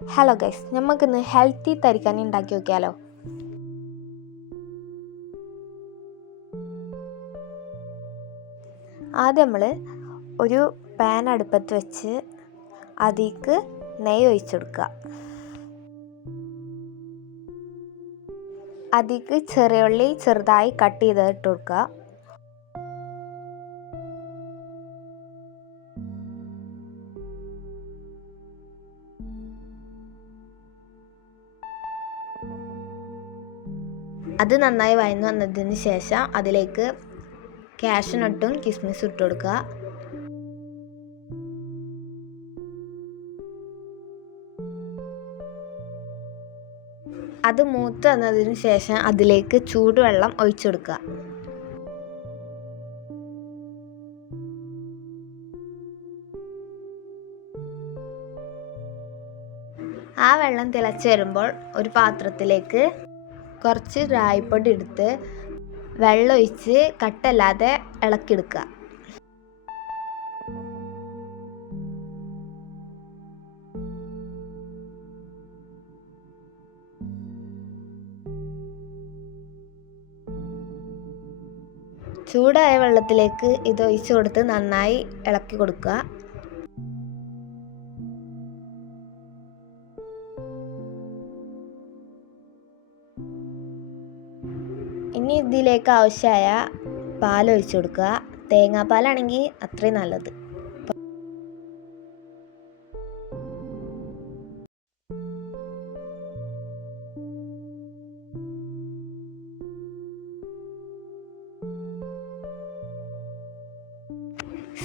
Hello guys, നമുക്കിന്ന് healthy തരിക്കഞ്ഞി ഉണ്ടാക്കി നോക്കിയാലോ. ആദ്യം നമ്മൾ ഒരു പാൻ അടുപ്പത്ത് വെച്ച് അതിലേക്ക് നെയ്യ് ഒഴിച്ചു കൊടുക്കുക. അതിലേക്ക് ചെറിയുള്ളി ചെറുതായി കട്ട് ചെയ്ത് ഇട്ട് കൊടുക്കുക. അത് നന്നായി വഴന്നു വന്നതിന് ശേഷം അതിലേക്ക് കാഷ്യൂനട്ടും കിസ്മിസും ഇട്ട് കൊടുക്കുക. അത് മൂത്ത് വന്നതിന് ശേഷം അതിലേക്ക് ചൂടുവെള്ളം ഒഴിച്ചു കൊടുക്കുക. ആ വെള്ളം തിളച്ച് വരുമ്പോൾ ഒരു പാത്രത്തിലേക്ക് കുറച്ച് രായിപ്പൊടി എടുത്ത് വെള്ളം ഒഴിച്ച് കട്ടല്ലാതെ ഇളക്കിയെടുക്കുക. ചൂടായ വെള്ളത്തിലേക്ക് ഇത് ഒഴിച്ചു കൊടുത്ത് നന്നായി ഇളക്കി കൊടുക്കുക. ഇനി ഇതിലേക്ക് ആവശ്യമായ പാൽ ഒഴിച്ചു കൊടുക്കുക. തേങ്ങാപ്പാലാണെങ്കിൽ അത്രയും നല്ലത്.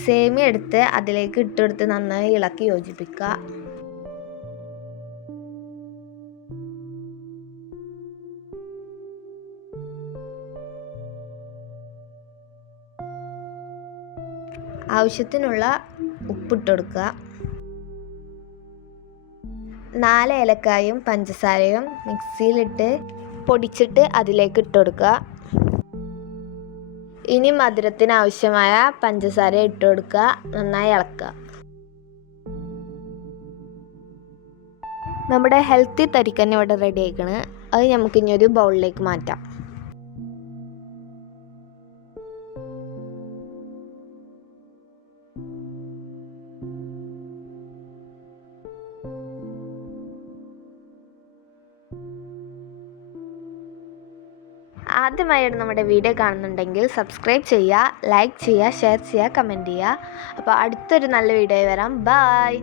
സേമിയ എടുത്ത് അതിലേക്ക് ഇട്ടെടുത്ത് നന്നായി ഇളക്കി യോജിപ്പിക്കുക. ആവശ്യത്തിനുള്ള ഉപ്പിട്ട് കൊടുക്കുക. 4 ഏലക്കായും പഞ്ചസാരയും മിക്സിയിലിട്ട് പൊടിച്ചിട്ട് അതിലേക്ക് ഇട്ട് കൊടുക്കുക. ഇനി മധുരത്തിന് ആവശ്യമായ പഞ്ചസാര ഇട്ട് കൊടുക്കുക. നന്നായി ഇളക്കുക. നമ്മുടെ ഹെൽത്തി തരിക്കഞ്ഞി ഇവിടെ റെഡി ആയിക്കണ്. അത് നമുക്കിനി ഒരു ബൗളിലേക്ക് മാറ്റാം. ആദ്യമായിട്ട് നമ്മുടെ വീഡിയോ കാണുന്നുണ്ടെങ്കിൽ സബ്സ്ക്രൈബ് ചെയ്യുക, ലൈക്ക് ചെയ്യുക, ഷെയർ ചെയ്യുക, കമൻറ്റ് ചെയ്യുക. അപ്പോൾ അടുത്തൊരു നല്ല വീഡിയോ വരാം. ബൈ.